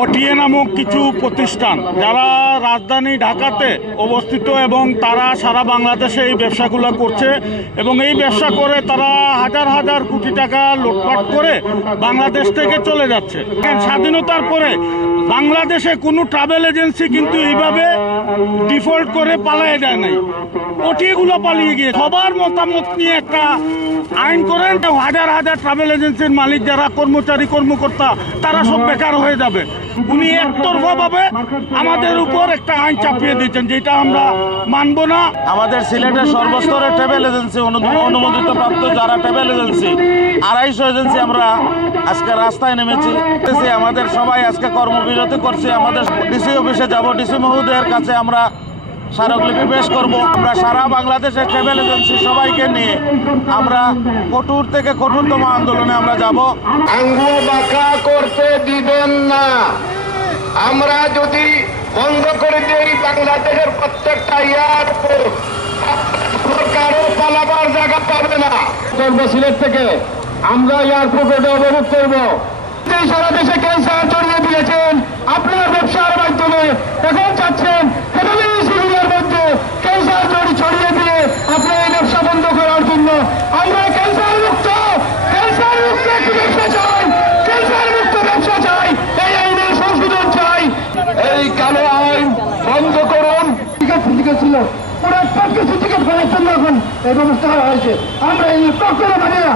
OTA নামক কিছু প্রতিষ্ঠান যারা রাজধানী ঢাকাতে অবস্থিত এবং তারা সারা বাংলাদেশে এই ব্যবসাগুলো করছে এবং এই ব্যবসা করে তারা হাজার হাজার কোটি টাকা লুটপাট করে বাংলাদেশ থেকে চলে যাচ্ছে। স্বাধীনতার পরে বাংলাদেশে কোনো ট্রাভেল এজেন্সি কিন্তু এইভাবে ডিফল্ট করে পালিয়ে যায় নাই, ওটিএগুলো পালিয়ে গিয়ে সবার মতামত নিয়ে একটা আইন করেন। হাজার হাজার ট্রাভেল এজেন্সির মালিক যারা কর্মচারী কর্মকর্তা তারা সব বেকার হয়ে যাবে। উনি একতরফাভাবে আমাদের উপর একটা আইন চাপিয়ে দিচ্ছেন, যেটা আমরা মানব না। আমাদের সিলেটের সর্বস্তরের ট্রাভেল এজেন্সি অনুমোদিত প্রাপ্ত যারা ট্রাভেল এজেন্সি 250 এজেন্সি আমরা আজকে রাস্তায় নেমেছি। আমাদের সবাই আজকে কর্মবিরতি করছি। আমাদের ডিসি অফিসে যাব, ডিসি মহোদয়ের কাছে আমরা স্মারকলিপি পেশ করব। আমরা সারা বাংলাদেশের ট্রাভেল এজেন্সি সবাইকে নিয়ে আমরা কঠোর থেকে কঠোরতম আন্দোলনে আমরা যাব। আঙ্গুল বাঁকা করতে দিবেন না। আমরা যদি বন্ধ করে দিই বাংলাদেশের প্রত্যেকটা এয়ারপোর্ট কারো পালাবার জায়গা পাবে না। সিলেট থেকে আমরা এয়ারপোর্টে অবরোধ করবো। সারা দেশে ক্যান্সার ছড়িয়ে দিয়েছেন আপনার ব্যবসার মাধ্যমে, এখন চাচ্ছেন ক্যান্সার ছড়িয়ে দিয়ে আপনার এই ব্যবসা বন্ধ করার জন্য। আমরা ক্যান্সার মুক্ত একটি ব্যবসা চাই, ক্যান্সার মুক্ত ব্যবসা চাই, এই আইনের সংশোধন চাই। এই কালো আইন বন্ধ করুন। টিকিট ছিল পুরো টিকিট ফেরার জন্য এখন এই ব্যবস্থা করা হয়েছে। আমরা এই পক্ষে মানি না।